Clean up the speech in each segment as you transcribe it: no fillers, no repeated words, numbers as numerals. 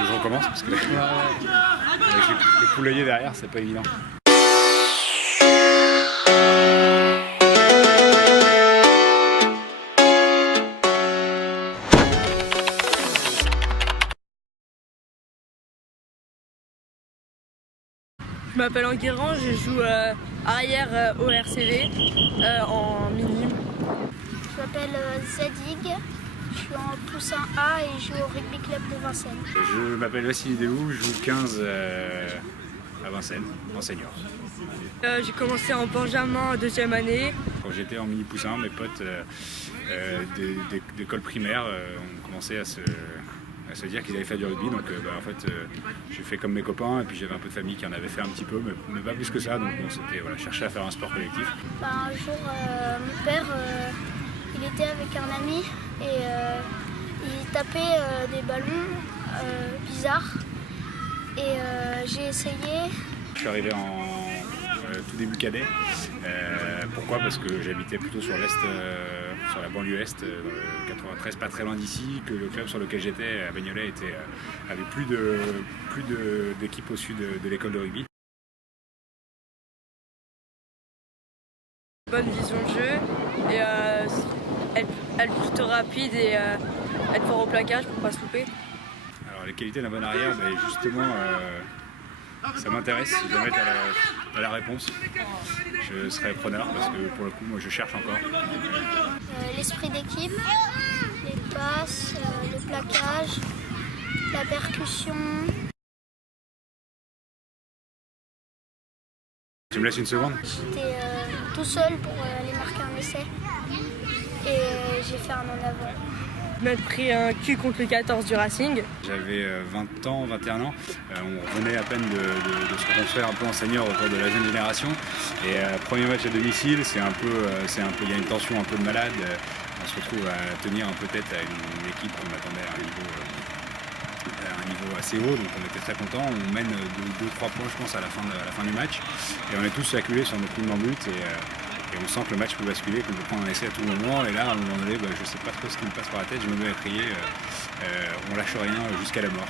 que je recommence parce que avec le poulailler derrière, c'est pas évident. Je m'appelle Enguerrand, je joue arrière au RCV en minime. Je m'appelle Zadig, je suis en poussin A et je joue au rugby club de Vincennes. Je m'appelle Vassili Déhou, je joue 15 à Vincennes, en senior. J'ai commencé en Benjamin deuxième année. Quand j'étais en mini poussin, mes potes d'école primaire ont commencé à se dire qu'ils allaient faire du rugby. Donc en fait, j'ai fait comme mes copains et puis j'avais un peu de famille qui en avait fait un petit peu, mais pas plus que ça. Donc c'était chercher à faire un sport collectif. Un jour, mon père, il était avec un ami et il tapait des ballons bizarres. Et j'ai essayé. Je suis arrivé en tout début cadet. Pourquoi? Parce que j'habitais plutôt sur l'est, sur la banlieue est, dans le 93, pas très loin d'ici, que le club sur lequel j'étais, à Bagnolet, avait plus d'équipes au sud de l'école de rugby. Bonne vision de jeu et être plutôt rapide et être fort au plaquage pour pas se louper. Alors les qualités d'un bon arrière, justement, ça m'intéresse. Si je dois mettre à la réponse, je serais preneur parce que pour le coup, moi je cherche encore. L'esprit d'équipe, les passes, le plaquage, la percussion. Tu me laisses une seconde? J'étais tout seul pour aller marquer un essai et j'ai fait un en avant. Je m'être pris un cul contre le 14 du Racing. J'avais 20 ans, 21 ans. On revenait à peine de se reconstruire un peu en senior au cours de la jeune génération. Et premier match à domicile, il y a une tension un peu de malade. On se retrouve à tenir un peu tête à une équipe qu'on attendait à un niveau assez haut, donc on était très contents. On mène 2-3 points, je pense, à la fin du match. Et on est tous acculés sur notre ligne en but. Et on sent que le match peut basculer, qu'on peut prendre un essai à tout moment. Et là, à un moment donné, je ne sais pas trop ce qui me passe par la tête, je me mets à crier on lâche rien jusqu'à la mort.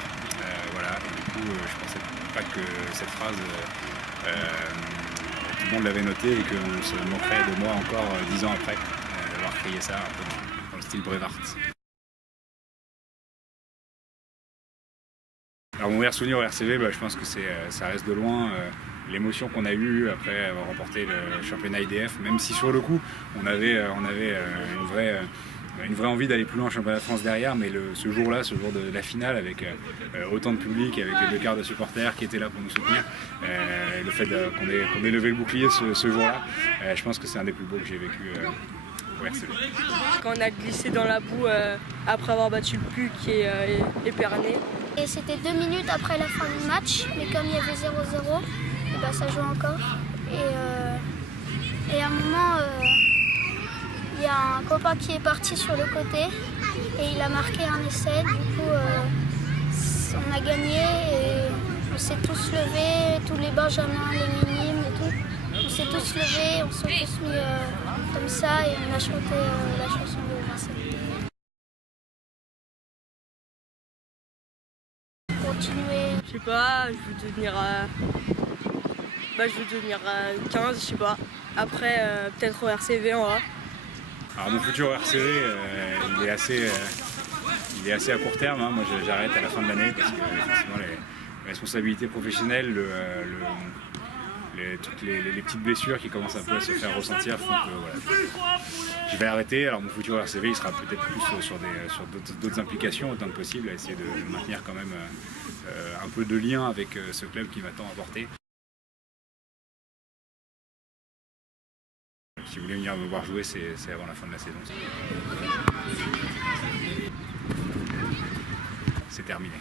Voilà. Et du coup, je ne pensais pas que cette phrase, tout le monde l'avait notée et qu'on se moquerait de moi encore 10 ans après d'avoir crié ça un peu dans le style Brevard. Alors mon meilleur souvenir au RCV, je pense que ça reste de loin l'émotion qu'on a eue après avoir remporté le championnat IDF, même si sur le coup on avait une vraie envie d'aller plus loin en championnat de France derrière, mais ce jour-là, ce jour de la finale, avec autant de public, avec les 2 quarts de supporters qui étaient là pour nous soutenir, le fait qu'on ait levé le bouclier ce jour-là, je pense que c'est un des plus beaux que j'ai vécu au RCV. Quand on a glissé dans la boue après avoir battu le PUC et Épernay. Et c'était 2 minutes après la fin du match, mais comme il y avait 0-0, ça jouait encore. Et à un moment, il y a un copain qui est parti sur le côté et il a marqué un essai. Du coup, on a gagné et on s'est tous levés, tous les benjamins, les minimes et tout. On s'est tous levés, on s'est tous mis comme ça et on a chanté la chanson de Vincennes. Continuer. Je sais pas, je veux devenir 15, je sais pas. Après, peut-être au RCV en A. Alors mon futur au RCV, il est assez à court terme. Moi j'arrête à la fin de l'année parce que effectivement les responsabilités professionnelles, toutes les petites blessures qui commencent un peu à se faire ressentir font que je vais arrêter. Alors mon futur au RCV il sera peut-être plus sur d'autres implications autant que possible, à essayer de maintenir quand même un peu de lien avec ce club qui m'a tant apporté. Si vous voulez venir me voir jouer, c'est avant la fin de la saison. C'est terminé.